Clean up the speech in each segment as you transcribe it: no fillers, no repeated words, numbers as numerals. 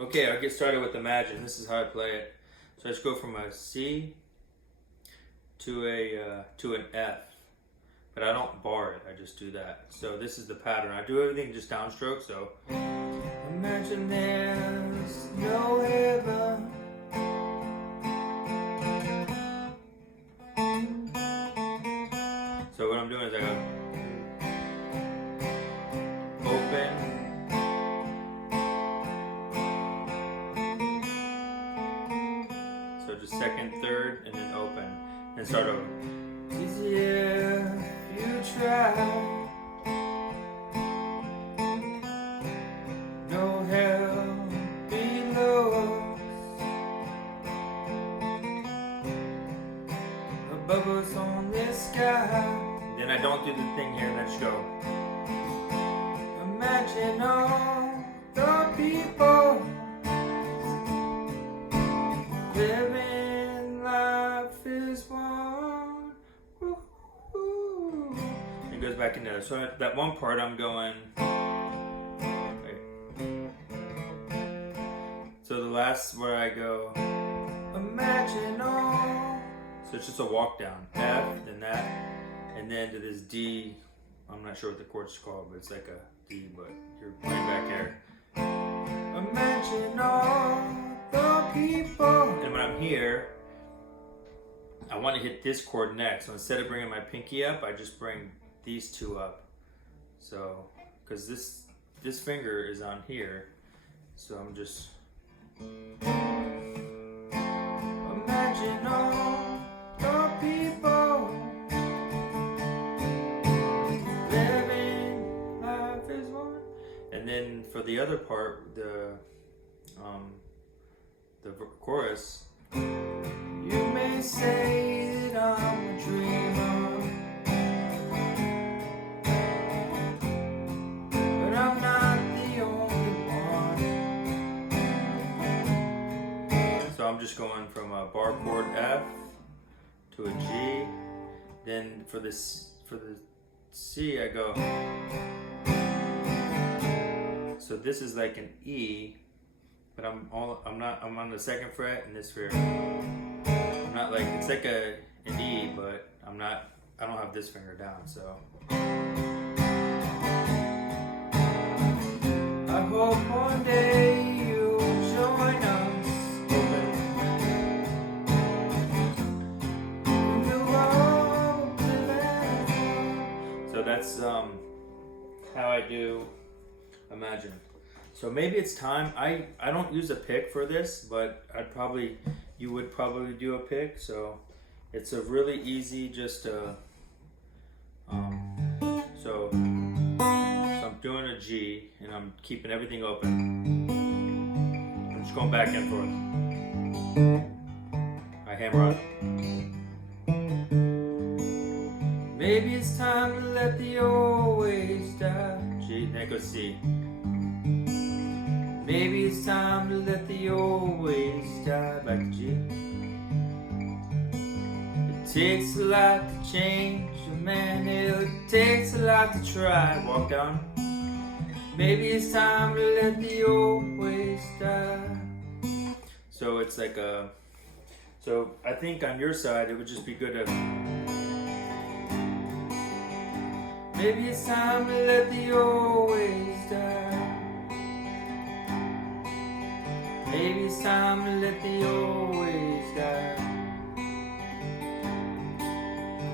Okay, I'll get started with Imagine. This is how I play it. So I just go from a C to an F, but I don't bar it. I just do that. So this is the pattern. I do everything just downstroke. So imagine there's no heaven. So what I'm doing is I go open. So just second, third, and then open, and start over. It's easier if you try. No hell below us, above us on this sky. Then I don't do the thing here, and I just go. Imagine all the people living life is one. Woo-hoo. It goes back into so that one part I'm going. So the last where I go. Imagine all. So it's just a walk down. F, then that, and then to this D. I'm not sure what the chord's called, but it's like a D, but you're playing back here. Imagine all the people. And when I'm here, I want to hit this chord next. So instead of bringing my pinky up, I just bring these two up. So, because this finger is on here, so I'm just. Imagine all the people. And then for the other part, the chorus, you may say that I'm a dreamer, but I'm not the only one. So I'm just going from a bar chord F to a G. Then for the C, I go. So this is like an E, but I'm on the second fret in this fret. I'm not like, it's like an E, but I don't have this finger down, so. I hope one day you'll join us. Open. So that's how I do Imagine. So maybe it's time. I don't use a pick for this, but you would probably do a pick. So it's a really easy just so I'm doing a G and I'm keeping everything open. I'm just going back and forth. I hammer on. Maybe it's time to let the old ways die. G, then go C. Maybe it's time to let the old ways die. Back to G. It takes a lot to change a man. It takes a lot to try. Walk down. Maybe it's time to let the old ways die. So it's like a. So I think on your side it would just be good to. Maybe it's time to let the old ways die. Maybe it's time to let the old ways die.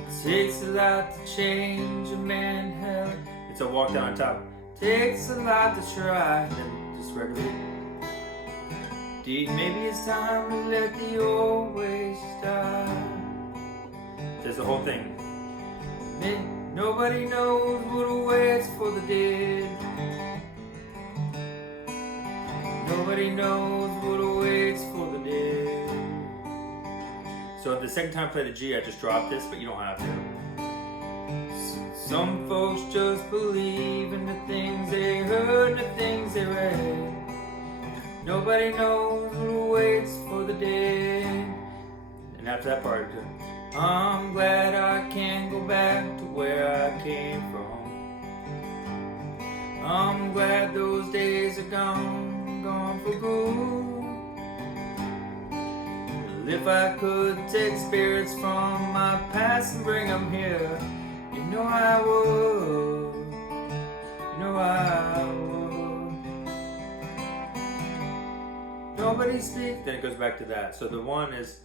It takes a lot to change a man, hell. It's a walk down on top. Takes a lot to try. Then just regularly. D. Maybe it's time to let the old ways die. There's the whole thing. Nobody knows what awaits for the dead. Nobody knows what awaits for the dead. So the second time I play the G, I just drop this, but you don't have to. Some folks just believe in the things they heard and the things they read. Nobody knows what awaits for the dead. And after that part, I'm glad I can go back to where I came from. I'm glad those days are gone. gone for good. Well, if I could take spirits from my past and bring them here, you know I would. You know I would. Nobody speaks. Then it goes back to that. So the one is,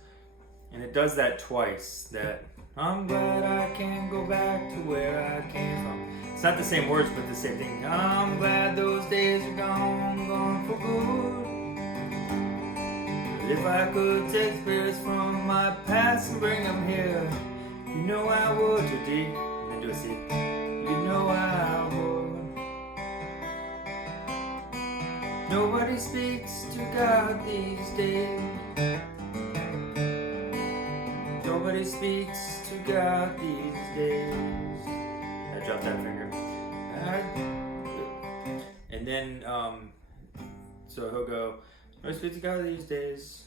and it does that twice. That I'm glad I can go back to where I came from. It's not the same words, but the same thing. I'm glad those days are gone, gone for good. But if I could take spirits from my past and bring them here, you know I would. To D, and then do a C. You know I would. Nobody speaks to God these days. Nobody speaks to God these days. I dropped that finger. And then, so he'll go, nobody speaks to God these days.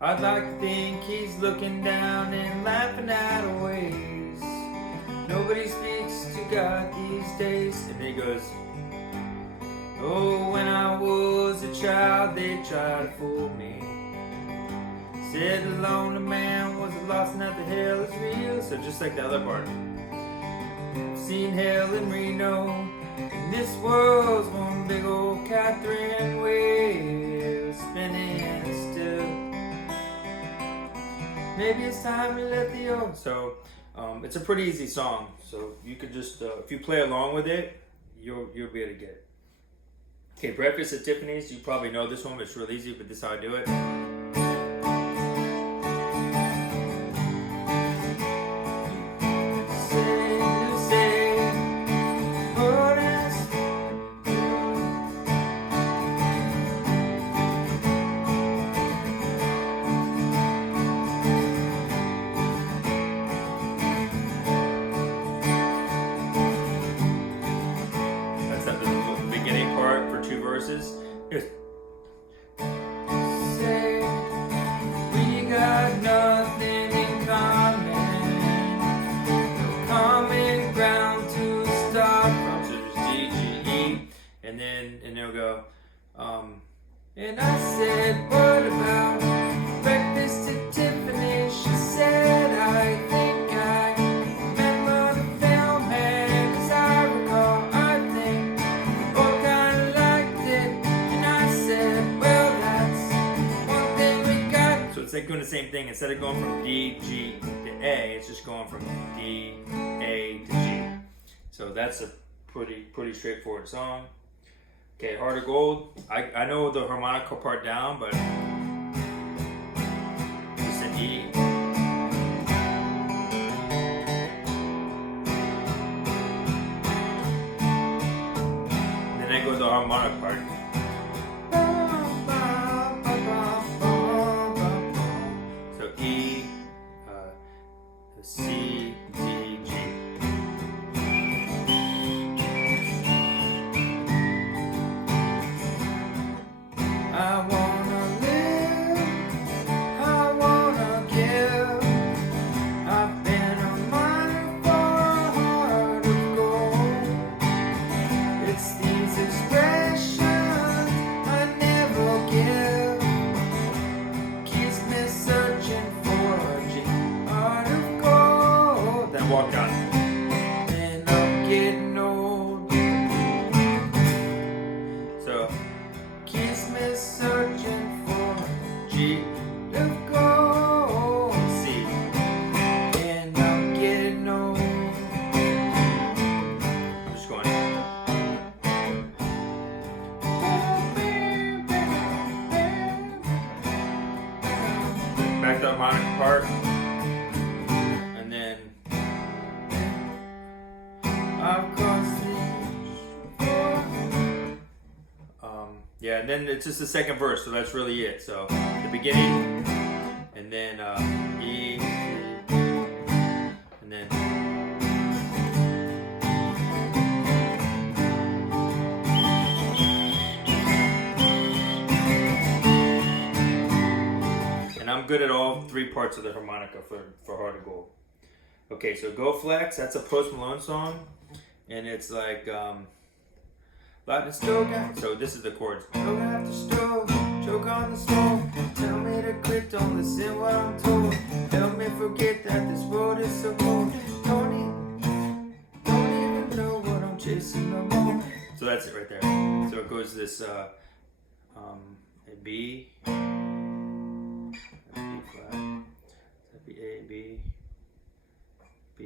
I'd like to think he's looking down and laughing at our ways. Nobody speaks to God these days. And then he goes, oh, when I was a child, they tried to fool me. Said the lonely man was lost and that the hell is real. So just like the other part. I've seen hell in Reno, and this world's one big old Catherine wheel spinning still. Maybe it's time to let the old. So it's a pretty easy song. So you could just if you play along with it, you'll be able to get it. Okay, Breakfast at Tiffany's. You probably know this one, but it's real easy. But this is how I do it. Say we got nothing in common, no common ground to start from. So there's D, G, E, and then they'll go. And I said, what about Breakfast at Tiffany? She said, I think I remember the film, and as I recall, I think we both kind of liked it. And I said, well, that's one thing we got. So it's like doing the same thing. Instead of going from D, G to A, it's just going from D, A to G. So that's a pretty straightforward song. Okay, Heart of Gold. I know the harmonica part down, but just an E. Then I go to the harmonic part. So E, C, D, G. I wanna live, I wanna give. I've been a miner for a heart of gold. It's these expressions I never give. Keeps me searching for a heart of gold. Then walk down. And I'm getting old. So keeps me searching for G of gold. C. And I'm getting old. I'm just going. Back to the harmonic part. And then I've crossed the yeah, and then it's just the second verse, so that's really it. So the beginning, and then E, and then and I'm good at all three parts of the harmonica for Heart of Gold. Okay, so Go Flex, that's a Post Malone song, and it's like Lightning still got. So this is the chords. Choke after stove, choke on the smoke. Tell me to quit, don't listen what I'm told. Help me forget that this world is so cold. Don't even know what I'm chasing no more. So that's it right there. So it goes this a B, a B flat, that'd be A, B, B.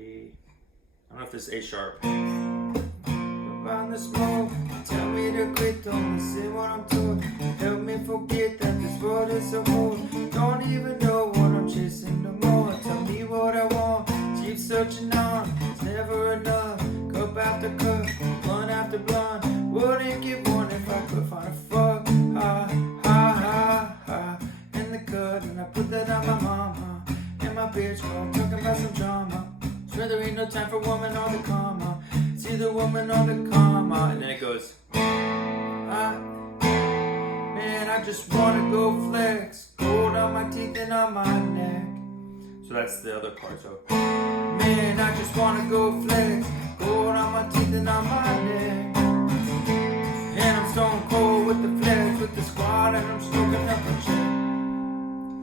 I don't know if this is A sharp. Around the smoke, tell me to quit, don't listen what I'm told. Help me forget that this world is so cold. Don't even know what I'm chasing no more. Tell me what I want, keep searching on. It's never enough, cup after cup, blunt after blunt. Wouldn't get one if I could find a fuck. Ha, ha, ha, ha. In the cut, and I put that on my mama. And my bitch while talking about some drama. Swear there ain't no time for woman or the comma. See the woman or the comma. And then it goes, man, I just wanna go flex. Gold on my teeth and on my neck. So that's the other part. So, man, I just wanna go flex. Gold on my teeth and on my neck. And I'm stone cold with the flex, with the squad, and I'm smoking up a check.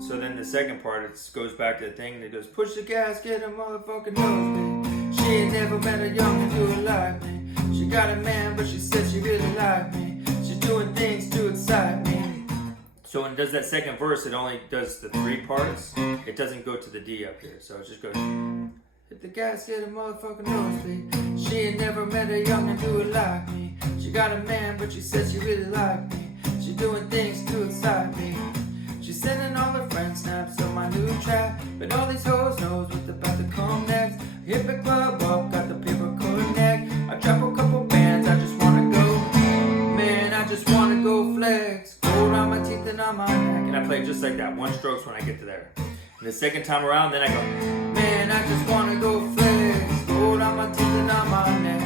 So then the second part, it goes back to the thing that goes, push the gas, get a motherfucking nose, bitch. She ain't never met a young and do it like me. She got a man, but she said she really liked me. She's doing things to excite me. So when it does that second verse, it only does the 3 parts. It doesn't go to the D up here. So it just goes, hit the gas, get a motherfucking nosebleed. She ain't never met a young and do it like me. She got a man, but she said she really liked me. She doing things to excite me. She's sending all her friends snaps on my new track. But all these hoes knows what's about to come next. Hit the club up, got the paper connect. I drop a couple bands, I just wanna go. Man, I just wanna go flex. Gold on my teeth and on my neck. And I play just like that, 1 strokes when I get to there. And the second time around, then I go, man, I just wanna go flex. Gold on my teeth and on my neck.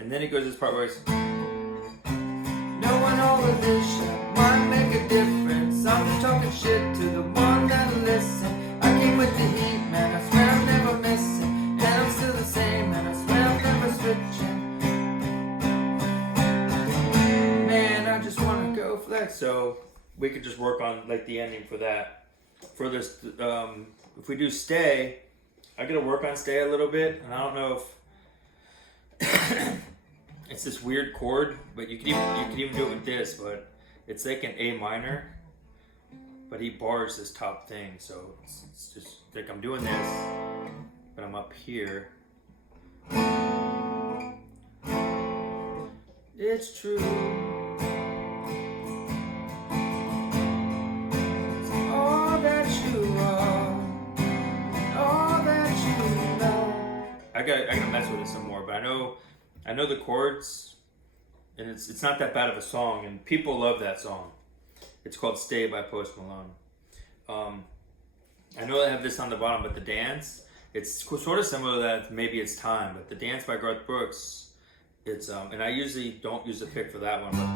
And then it goes this part where it's, knowing all of this shit might make a difference. I'm just talking shit to the one that'll listen. I came with the heat, man, I swear I'm never missing. And I'm still the same, and I swear I'm never switching. Man, I just wanna go flex. So we could just work on like the ending for that. For this, if we do stay, I gotta work on stay a little bit, and I don't know if it's this weird chord, but you could even do it with this, but it's like an A minor, but he bars this top thing, so it's just like I'm doing this, but I'm up here. It's true. It's all that you are, all that you know. I gotta mess with it some more, but I know the chords, and it's not that bad of a song, and people love that song. It's called "Stay" by Post Malone. I know I have this on the bottom, but the dance, it's sort of similar to that. Maybe It's Time, but the dance by Garth Brooks, it's and I usually don't use a pick for that one, but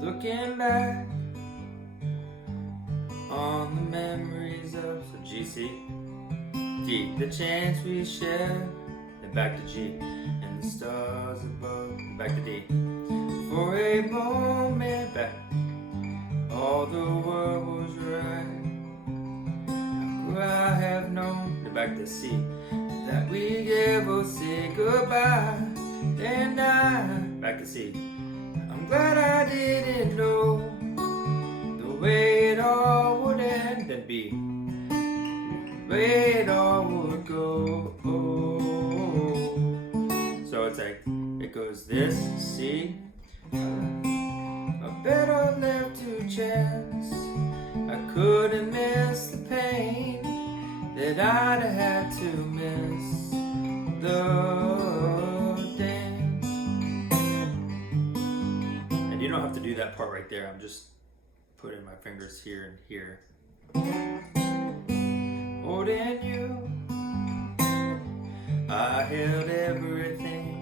looking back on the memories of G, C, D, the chance we shared, then back to G, and the stars above, and back to D. For a moment back, all the world was right. How could I have known, then back to C, that we'd ever say goodbye? And back to C. I'm glad I didn't know the way it all would end. Then B, the way it all would go. So it's like, it goes this, C, a better left to chance. I couldn't miss the pain that I'd had to miss the dance. And you don't have to do that part right there. I'm just putting my fingers here and here. Holding you, I held everything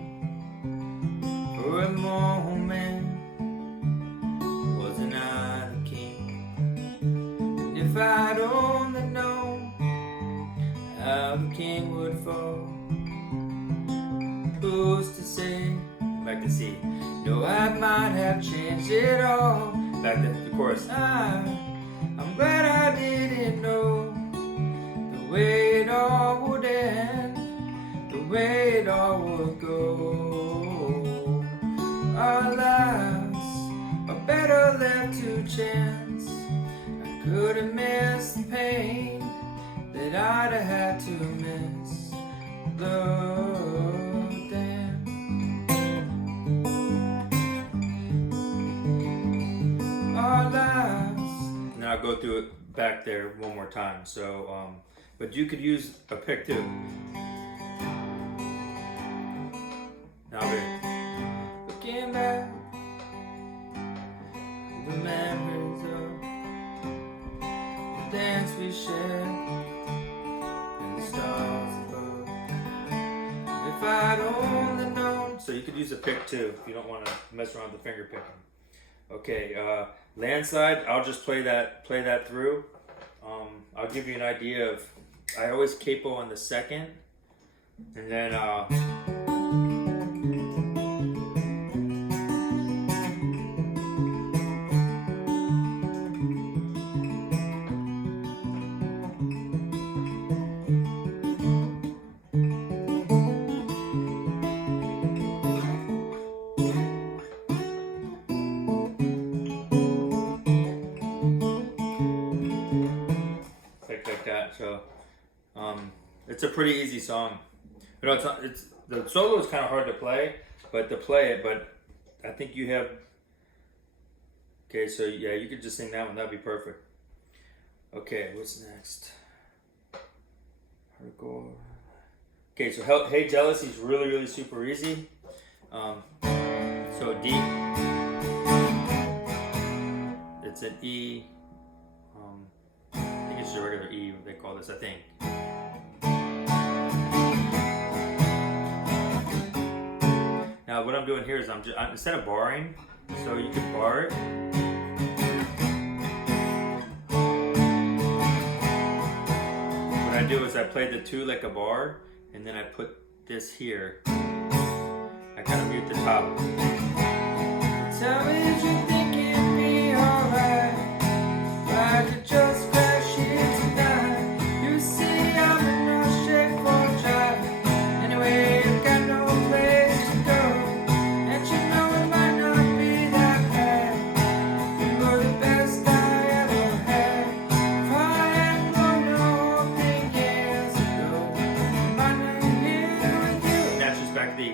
for a moment. Wasn't I the king? how the king would fall. Who's to say? Back to C. No, I might have changed it all. Back to the chorus. I'm glad I didn't know the way it all would end, the way it all would go. Our lives are better left to chance. I could have missed the pain that I'd have had to miss. Love them. Our lives. Now I'll go through it back there one more time. So, but you could use a pick too. Now ready. Looking back, the memories of the dance we shared and the stars above. If I'd only known. So you could use a pick too if you don't want to mess around with the finger picking. Okay, landslide. I'll just play that through. I'll give you an idea of. I always capo on the second, and then. Like that. So it's a pretty easy song. You know, it's the solo is kind of hard to play, but I think you have. Okay, so yeah, you could just sing that one. That'd be perfect. Okay, what's next? Okay, so Hey Jealousy is really, really super easy. So D. It's an E. I think it's a regular E, they call this, I think. Now what I'm doing here is I'm instead of barring, so you can bar it. What I do is I play the 2 like a bar, and then I put this here. I kind of mute the top. Tell me if you think it'd be alright if I could just crash here tonight. You see I'm in no shape for driving. Anyway, I've got no place to go, and you know it might not be that bad. You were the best I ever had. If I had known your thing years ago, I might not be here with you. That's just back the.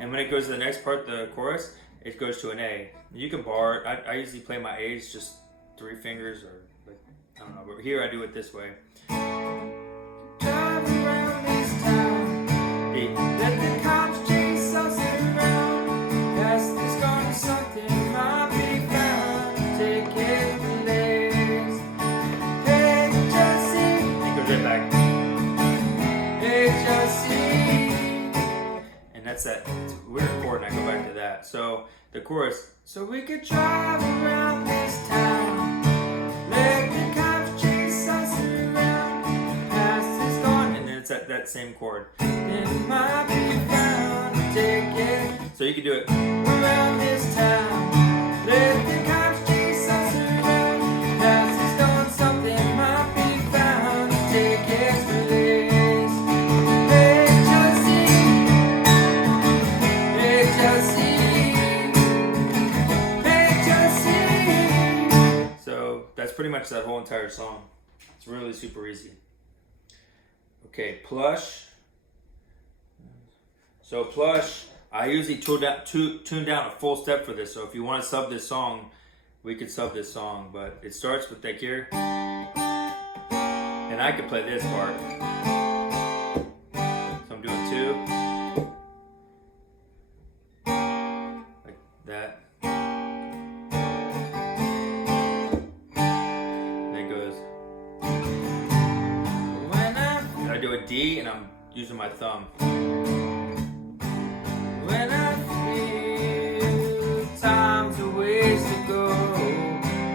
And when it goes to the next part, the chorus, it goes to an A. You can bar it. I usually play my A's just 3 fingers or like, I don't know, but here I do it this way. Drive around this town. B. Let the cops chase us around. Past this gone something might be found. Take it to legs. Hey Jesse. It goes right back. Hey Jesse. And that's that. It's a weird chord, and I go back to that. So the chorus. So we could drive around this town. Let the cops chase us around. Past is gone. And then it's at that same chord. It might be found. Take it. So you can do it around this town. Let the cops chase us around. Past is gone. Something might be found. Take it to this. Hey Jesse. Hey Jesse. That's pretty much that whole entire song. It's really super easy. Okay, Plush. So Plush, I usually tune down a full step for this. So if you want to sub this song, we could sub this song. But it starts with like here. And I could play this part. So I'm doing 2. Like that. I do a D and I'm using my thumb. When I feel time's a ways to go.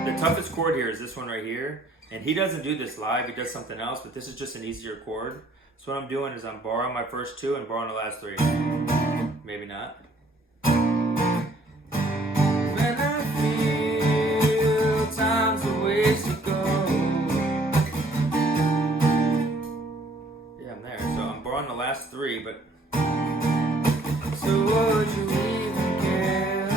The toughest chord here is this one right here. And he doesn't do this live, he does something else, but this is just an easier chord. So what I'm doing is I'm borrowing my first two and borrowing the last three. Maybe not. When I feel time's a ways to go. Yeah, I'm there. So I'm borrowing the last three, but so would you even care?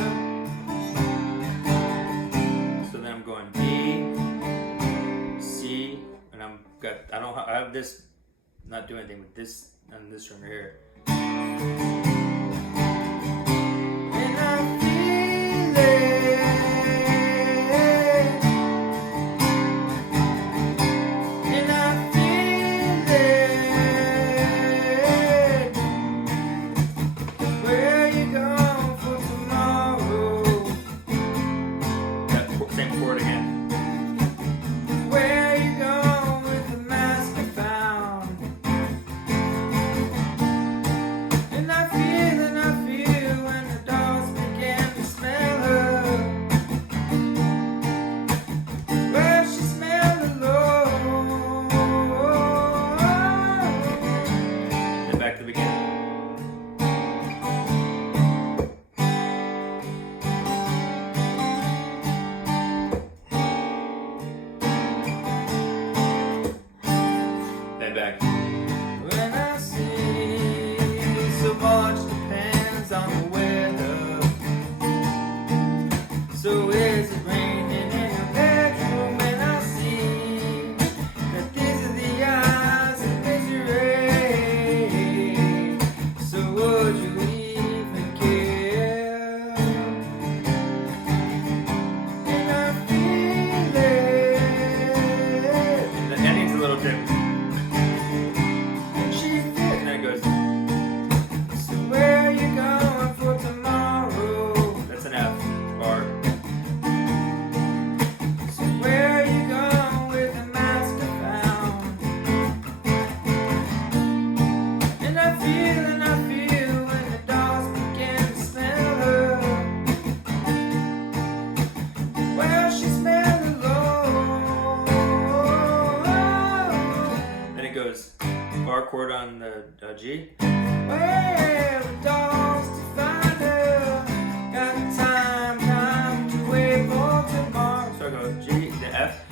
So then I'm going B, C, and I have this, not doing anything with this and this string right here. And I feel it. And I feel it. Where are you going for tomorrow? That same chord again. Where are you going with the mask I found? And I feel when the dogs begin to smell her. Where she smell alone. Then back to the beginning. Then back. When I see so much depends on the weather. So is it raining in your bedroom? And I see that these are the eyes of misery. So would you even care? And I feel it. And the ending's a little different. And she feels. And then it goes. So where are you going for tomorrow? That's an F bar. So where are you going with the mask I found? And I feel when the dogs begin to smell her. Well, she smelled alone. Then it goes bar chord on the G. Where the dogs to find her? Got time to wait for tomorrow. So I go G, the F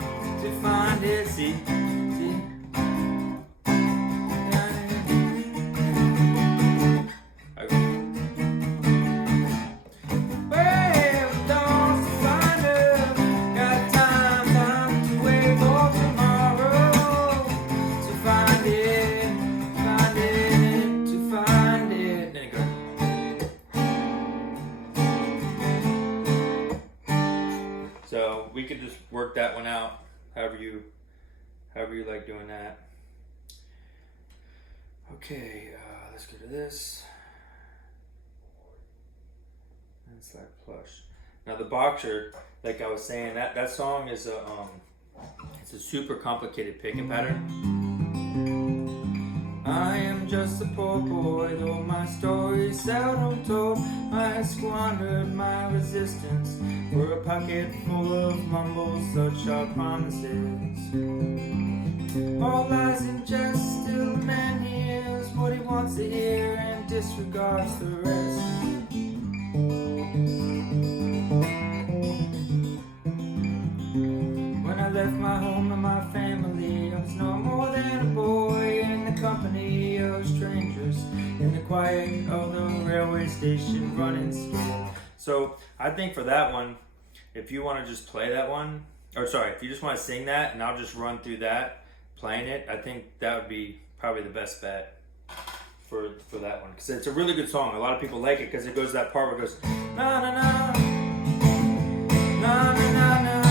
to find it. C. I go. Where the dogs to find her? Got time to wait for tomorrow. To find it, to find it. Then it goes. So we could just work that one out, however you like doing that. Okay, let's go to this. And it's like plush. Now the boxer, like I was saying, that song is it's a super complicated picking pattern. I am just a poor boy, though my story's seldom told. I squandered my resistance for a pocket full of mumbles, such are promises. All lies and jest, still a man hears what he wants to hear and disregards the rest. When I left my home and my family, I was no more than a boy in the company of strangers, in the quiet of the railway station running scared. So I think for that one, if you want to just play that one, or sorry, if you just want to sing that and I'll just run through that, playing it, I think that would be probably the best bet for that one. Because it's a really good song. A lot of people like it because it goes to that part where it goes, na na na, na na na na.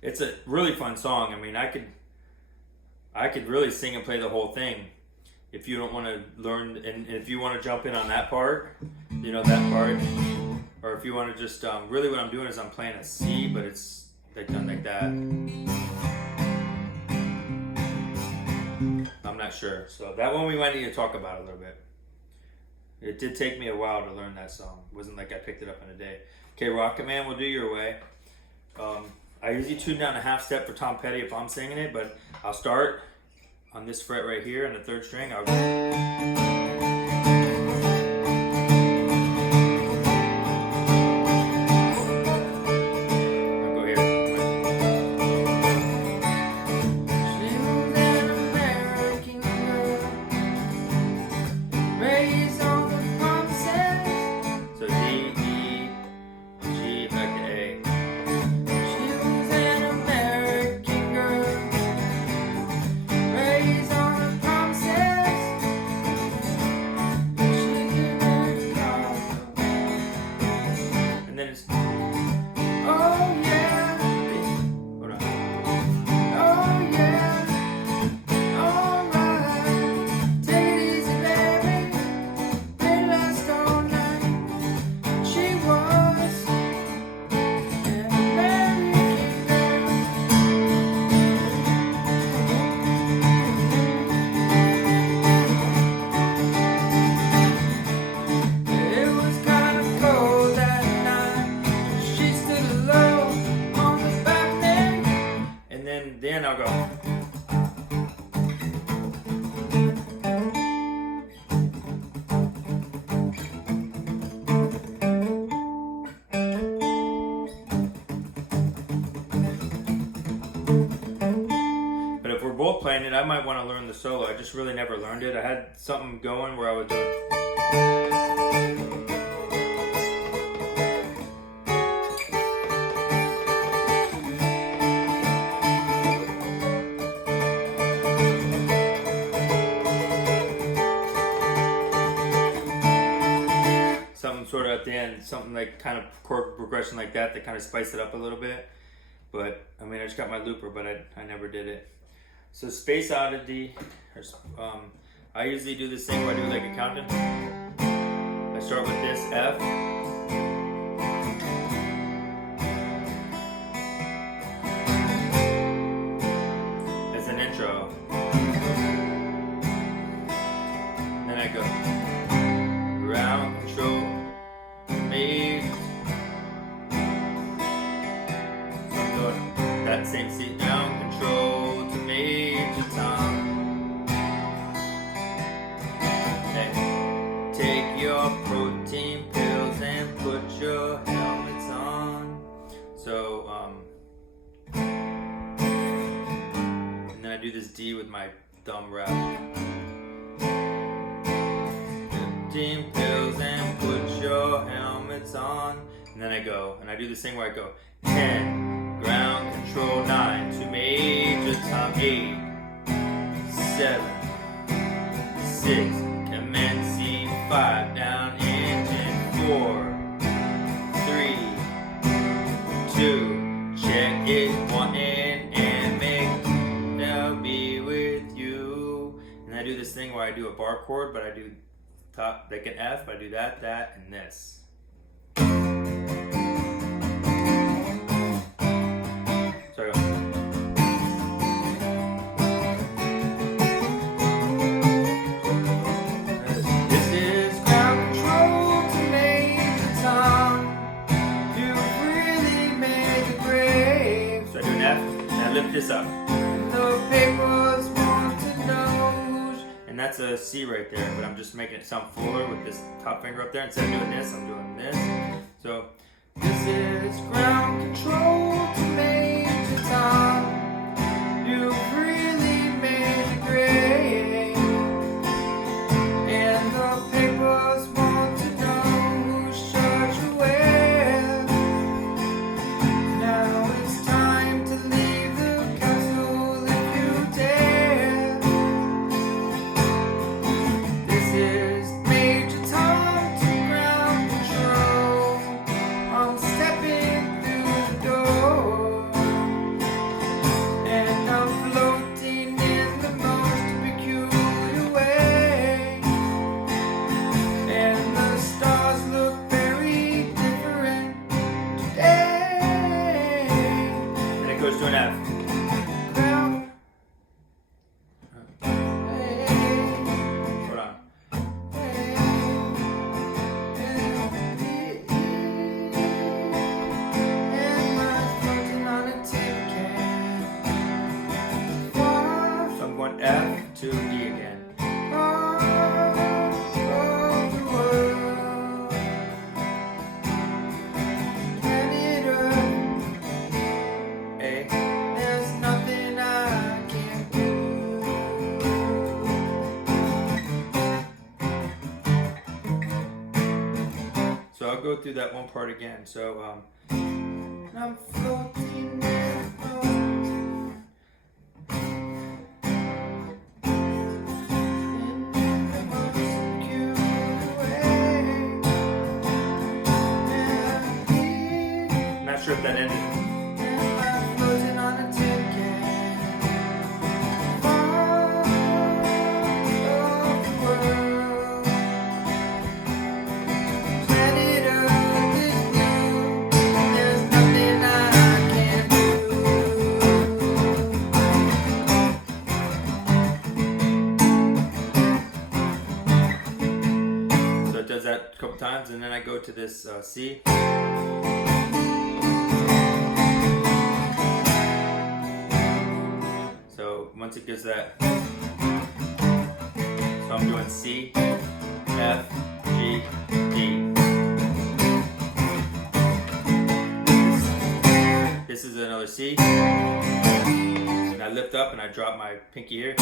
It's a really fun song. I mean, I could really sing and play the whole thing. If you don't want to learn, and if you want to jump in on that part, you know, that part. Or if you want to just, really what I'm doing is I'm playing a C, but it's like done like that. I'm not sure. So that one we might need to talk about a little bit. It did take me a while to learn that song. It wasn't like I picked it up in a day. Okay, Rocket Man, we'll do your way. I usually tune down a half step for Tom Petty if I'm singing it, but I'll start on this fret right here on the 3rd string. I'll go. Then I'll go. But if we're both playing it, I might want to learn the solo. I just really never learned it. I had something going where I was doing. Sort of at the end, something like kind of chord progression like that kind of spiced it up a little bit. But I mean, I just got my looper, but I never did it. So Space Oddity, I usually do this thing where I do like a countdown. I start with this F. As an intro. Then I go ground control. That same C down control to Major Tom. Okay. Take your protein pills and put your helmets on. So and then I do this D with my thumb wrap. Protein pills and put your helmets on. And then I go, and I do this thing where I go 10. Ground control 9 to Major Tom 8, 7, 6, commencing 5, down engine 4, 3, 2, check it 1 in and make now be with you. And I do this thing where I do a bar chord, but I do top like an F, I do that, and this. This up. The papers want to know. And that's a C right there, but I'm just making it sound fuller with this top finger up there. Instead of doing this, I'm doing this. So this is ground control to Major Tom. You really made it great. And the papers want to know whose shirt you wear. Now it's time to leave the castle if you dare. This is Major Tom to ground control. I'm stepping switch to an F. Ground. Hold on. So I'm going F to D again. So I'll go through that one part again. So I'm floating not sure if that ended. So it does that a couple times, and then I go to this C. So once it gives that, so I'm doing C, F, G, D. This is another C. And I lift up and I drop my pinky here.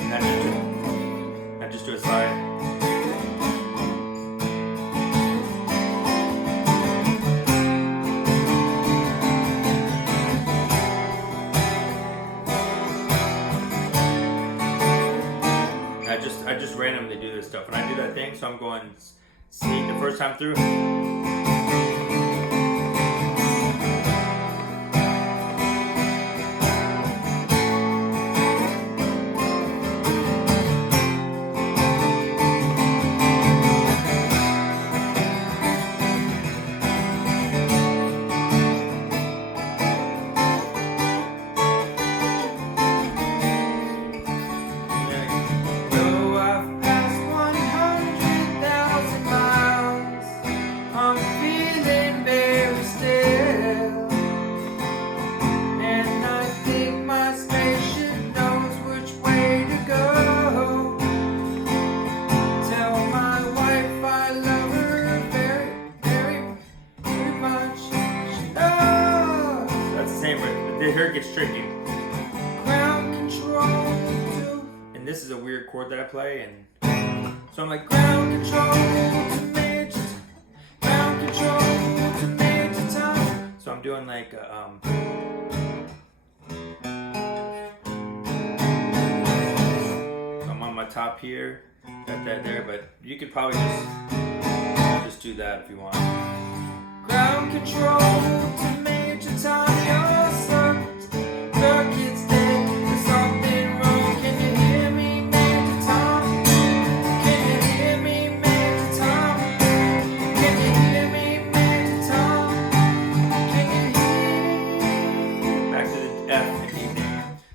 And I just do a slide. I just randomly do this stuff. When I do that thing, so I'm going C the first time through. Here it gets tricky. Ground control and this is a weird chord that I play, and so I'm like ground control to major, ground control to major time. So I'm doing like I'm on my top here, got that there, but you could probably just do that if you want. Ground control to major time.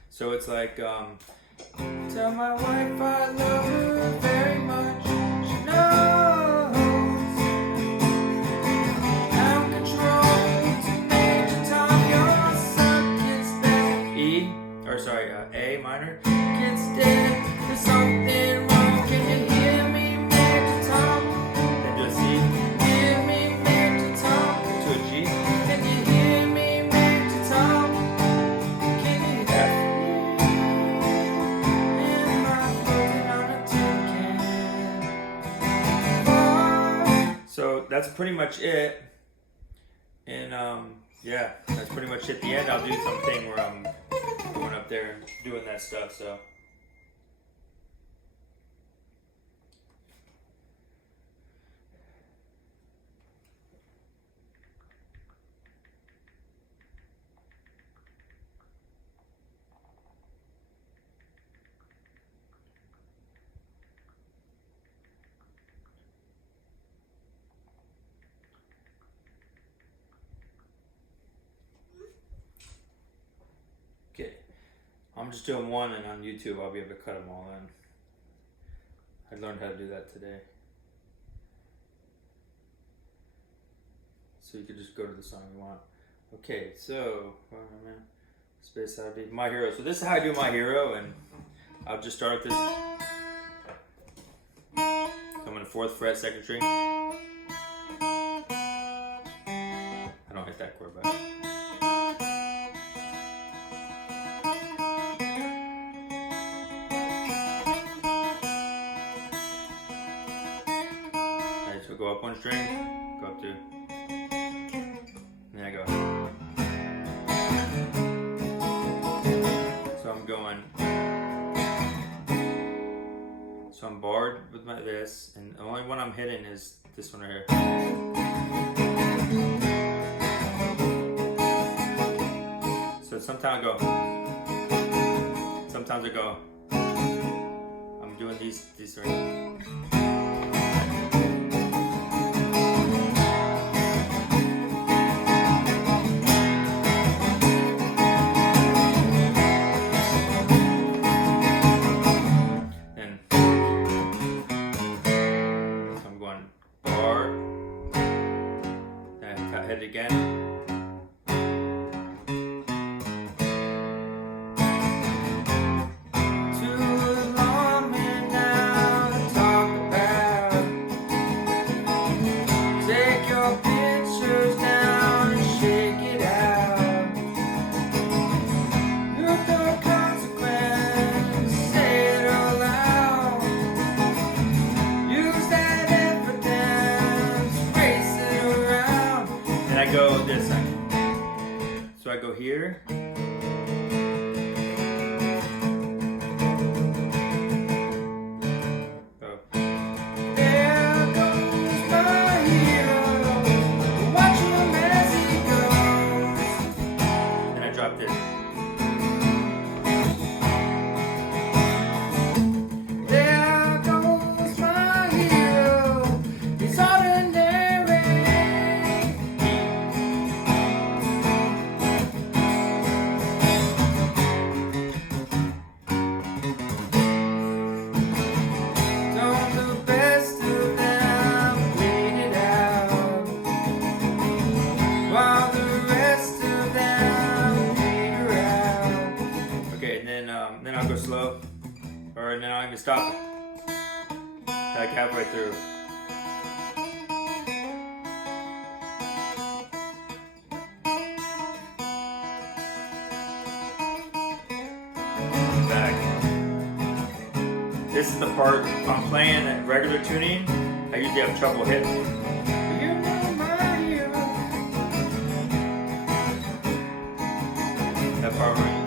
So it's like, tell my wife I love her very much. She knows. I'm control to major time. Your son gets dead. A minor. Gets dead. There's something wrong. Can you hear me, major tom? Then do a C. Hear me, major tom. To a G. Can you hear me, major tom? Can you hear me? So that's pretty much it, and yeah, that's pretty much it. At the end, I'll do something where I'm going up there and doing that stuff. So. I'm just doing one, and on YouTube I'll be able to cut them all in. I learned how to do that today. So you could just go to the song you want. Okay, so space ID, My Hero. So this is how I do My Hero, and I'll just start with this. I'm in the 4th fret, 2nd string. I don't hit that chord, but alright, so go up 1 string, go up 2. There I go. So I'm going. So I'm barred with this, and the only one I'm hitting is this one right here. So sometimes I go. Sometimes I go. I'm doing these right. Hit it again. Too long now to talk about. Take your pictures down and shake it out. Look no consequence, say it all out. Use that evidence, race it around. And I go this side. So I go here. Go. There goes my hero. Watch him as he goes. And I drop this. There goes my hero. He's ordinary. Then I'll go slow, or then I'll even stop it, like halfway through. Back. This is the part if I'm playing at regular tuning, I usually have trouble hitting. That part right.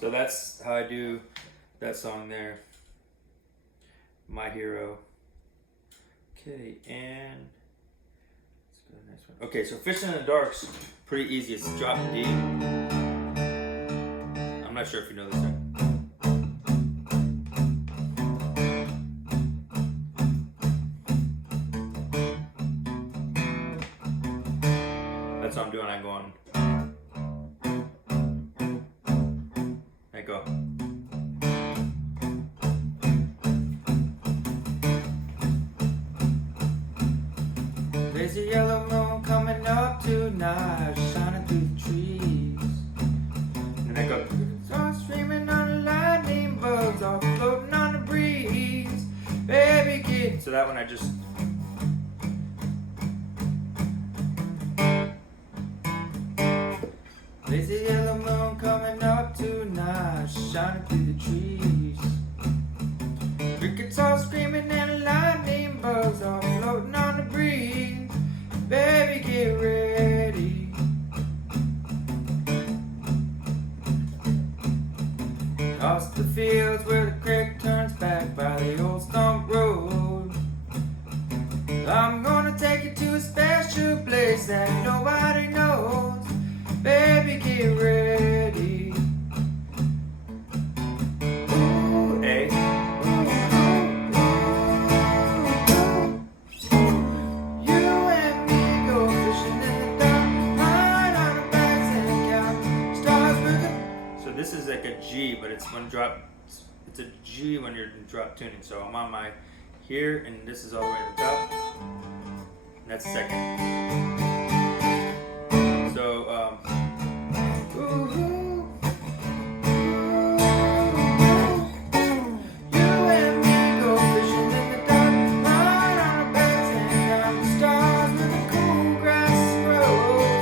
So that's how I do that song there. My Hero. Okay, and let's go to the next one. Okay, so Fishing in the Dark's pretty easy. It's drop D. I'm not sure if you know this song. That's what I'm doing. I'm going. There you go. There's a yellow moon coming up tonight, shining through the trees. And I go. Stars streaming on the lightning bugs, all floating on the breeze. Baby, get. So that one I just. There's a yellow moon coming up tonight, shining through the trees. Crickets all screaming and lightning bugs all floating on the breeze. Across the fields where the creek turns back by the old stump road. I'm gonna take you to a special place that nobody knows. Baby, get ready. Ooh, hey. You and me go fishing in the dark, hide on the banks and count stars with the... So this is like a G, but it's when drop. It's a G when you're drop tuning. So I'm on my here, and this is all the way to the top. And that's second. So ooh, you and me go fishing in the dark, hide on the banks and count the stars with the cool grass grows.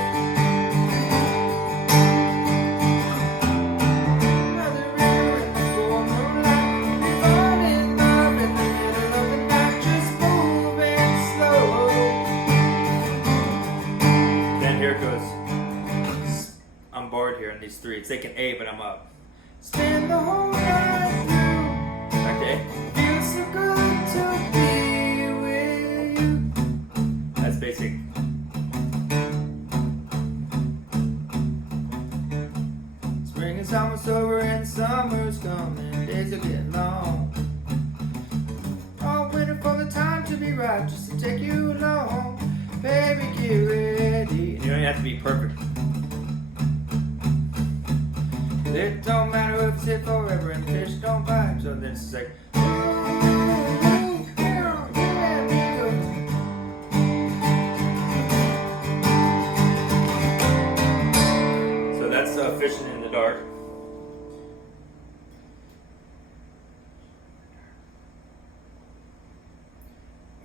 By the river in the full moonlight, we fall in love in the middle of the night, just moving slow. Then here it goes. I'm bored here in these three. It's like an A, but I'm up. Spend the whole night through. Okay. Feels so good to be with you. That's basic. Spring is almost over and summer's coming. Days are getting long. All waiting for the time to be right, just to take you along. Baby, get ready. You don't have to be perfect. It don't matter if it's hit forever and fish don't bite. So then it's like, so that's fishing in the dark.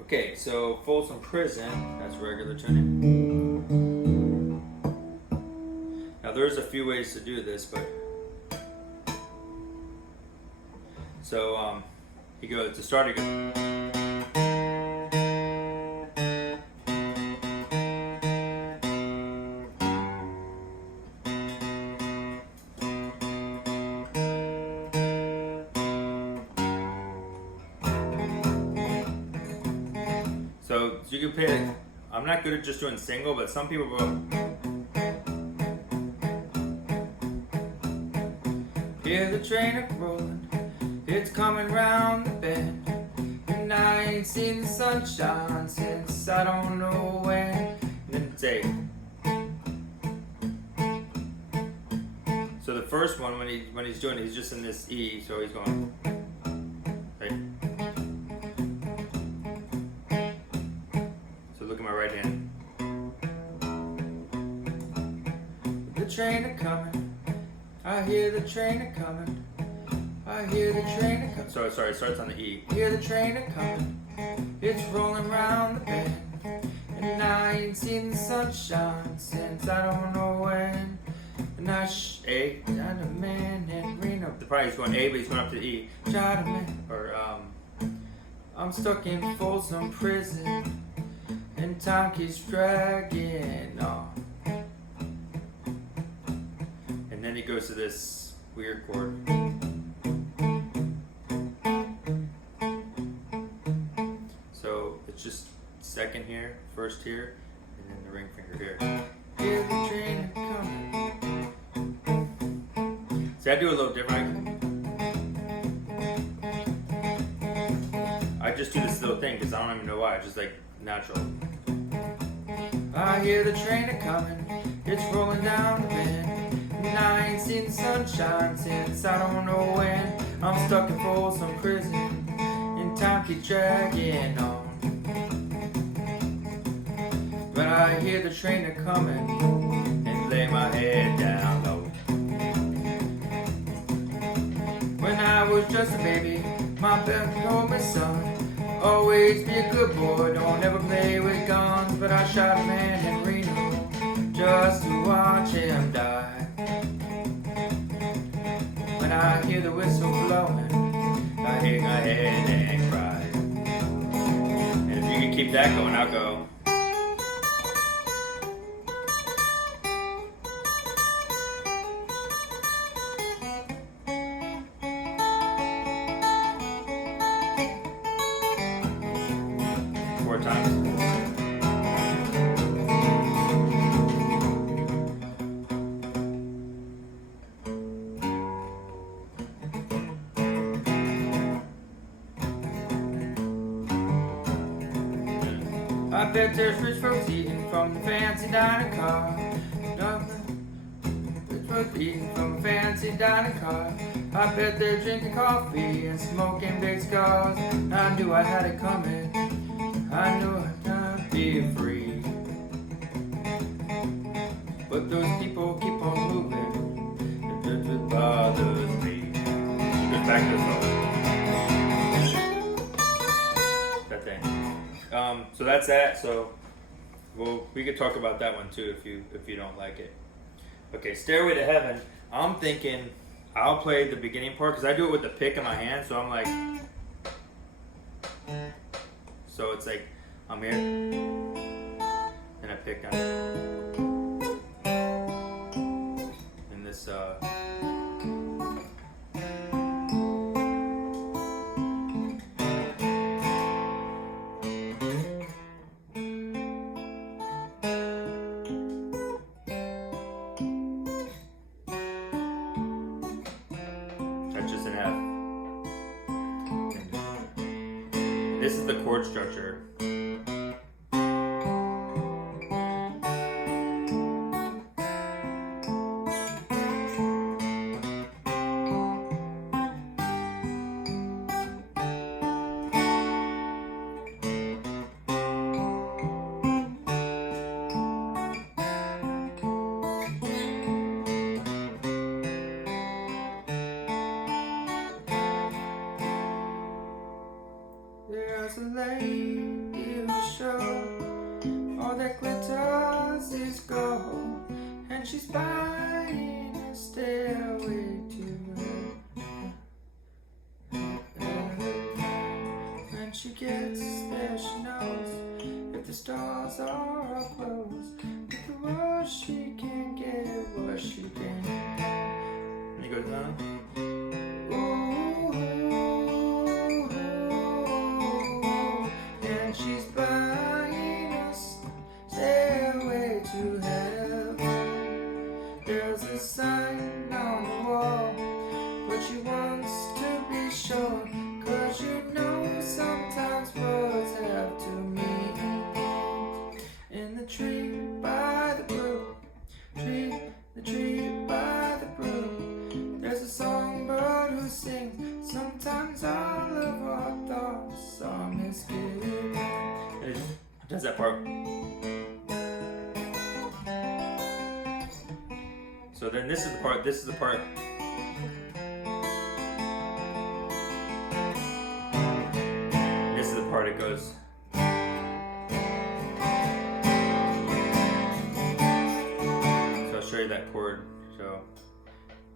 Okay, so Folsom Prison, that's regular tuning. Now there's a few ways to do this, but so he goes to start again. So you can play. I'm not good at just doing single, but some people go. Hear the train a-rollin', it's coming round the bend, and I ain't seen the sunshine since I don't know when. And then say. So the first one, when he's doing it, he's just in this E, so he's going. Right? So look at my right hand. The train a-comin'. I hear the train a-comin'. I hear the train a-comin'. Sorry, it starts on the E. Hear the train a-comin'. It's rolling round the bend, and I ain't seen the sunshine since I don't know when. And I A, got a man in Reno. The probably he's going A, but he's going up to E. Got a man, or I'm stuck in Folsom Prison, and time keeps dragging on. And then he goes to this weird chord. So it's just second here, first here, and then the ring finger here. Hear the train coming. See, I do a little different. I just do this little thing because I don't even know why. It's just like natural. I hear the train a-comin', it's rolling down the bend, and I ain't seen the sunshine since I don't know when. I'm stuck in Folsom Prison, and time keeps dragging on. But I hear the train a-comin', and lay my head down low. When I was just a baby, my parents told me, son, always be a good boy, don't ever play with guns. But I shot a man in Reno just to watch him die. When I hear the whistle blowing, I hang my head and cry. And if you can keep that going, I'll go. more times. I bet there's rich folks eating from the fancy dining car. Rich folks eating from a fancy dining car. I bet they're drinking coffee and smoking big cigars. I knew I had it coming. I knew I'd not be free. But those people keep on moving. It just bothers me. Goes back to the song. That thing. So that's that. So, well, we could talk about that one too if you don't like it. Okay, Stairway to Heaven. I'm thinking I'll play the beginning part because I do it with the pick in my hand. So I'm like, so it's like I'm here and I pick on it. And this that's just an F. And this is the chord structure. There's a lady who showed all that glitters is gold, and she's buying a stairway to heaven. When she gets there, she knows if the stars are all closed, if the worst she can get what she can. And he goes, huh? She's buying us stairway to heaven. There's a sign on the wall, but she wants to be sure, 'cause you know sometimes words have two meanings. In the tree by the brook, the tree by the brook, there's a songbird who sings. Sometimes all of our thoughts are misgiven. It does that part. So then this is the part. This is the part. This is the part it goes. So I'll show you that chord. So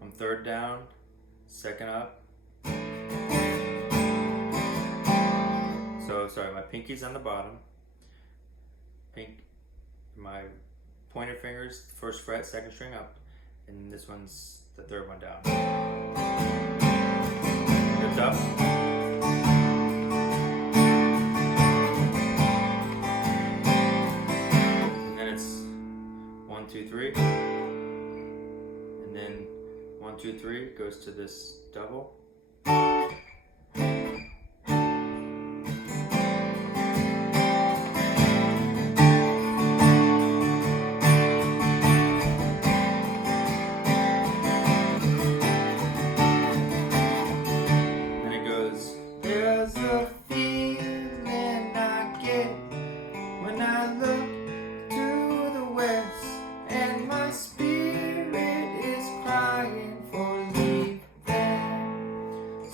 I'm third down, second up. So sorry, my pinky's on the bottom. My pointer finger's first fret, second string up, and this one's the third one down. It's up. And then it's 1, 2, 3. And then 1, 2, 3 goes to this double.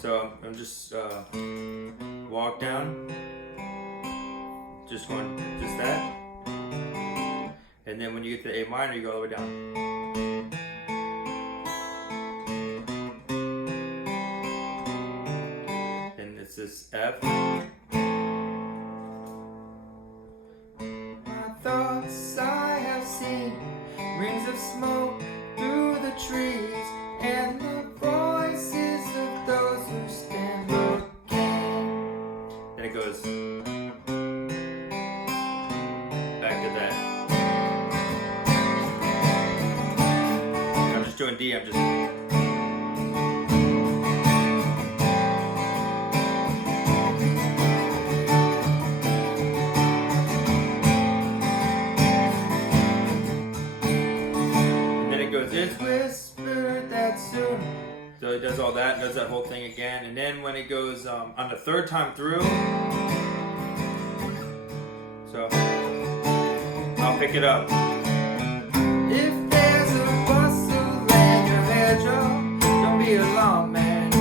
So I'm just walk down, just that, and then when you get to A minor, you go all the way down. And it's this F. My thoughts I have seen, rings of smoke through the trees, and the voices of those who stand looking. Then it goes. So it does all that, does that whole thing again, and then when it goes on the third time through, so I'll pick it up. If there's a bustle in your hedgerow, don't be alarmed, man.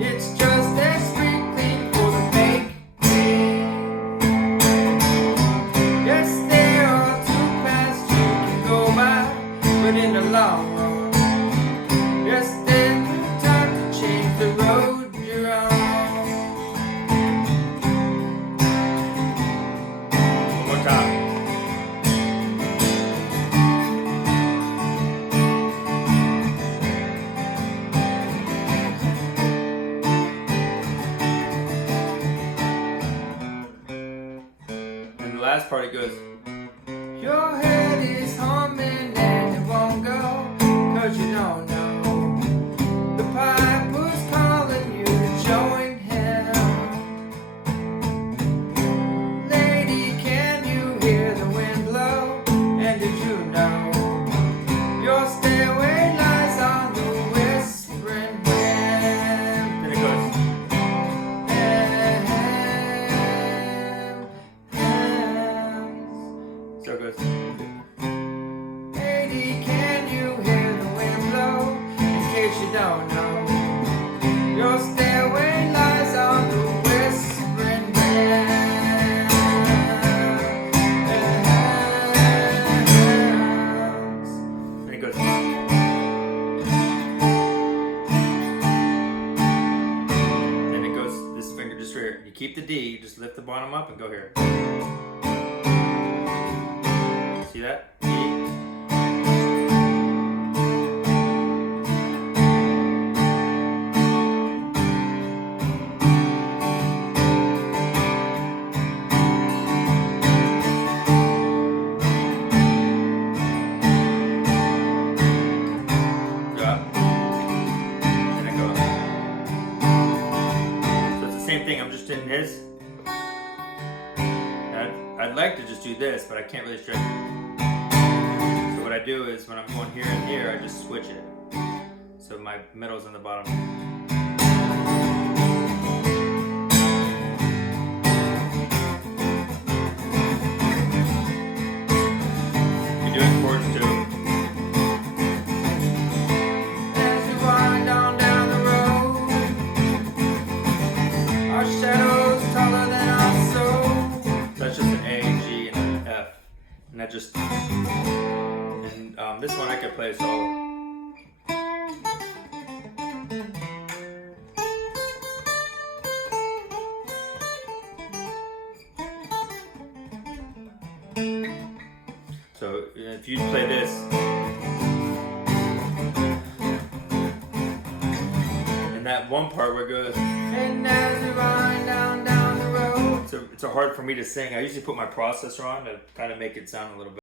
It's just a street clean for the making. Yes, there are two paths you can go by, but in the long run, yes, there's time to change the road you're on. One more time. And the last part it goes, your head is humming and it won't go, 'cause you don't know. The piper's calling you to join him. Lady, can you hear the wind blow? And did you know your stairway lies on the whispering wind? Then it goes, so it goes, lady, can you hear the wind blow? In case you don't know, your stairway lies on the whispering wind. Then it goes, then it goes, this finger just here. You keep the D, you just lift the bottom up and go here. See that? D. Drop. And it goes. So it's the same thing, I'm just in his. I'd like to just do this, but I can't really stretch it. So what I do is when I'm going here and here, I just switch it. So my middle's in the bottom. You do it chords too. As we wind on down the road, our shadows taller than our soul. That's just an A, G, and an F. And I just, and this one I could play solo. So if you play this, and that one part where it goes, and as we ride down the road. So it's hard for me to sing. I usually put my processor on to kind of make it sound a little bit.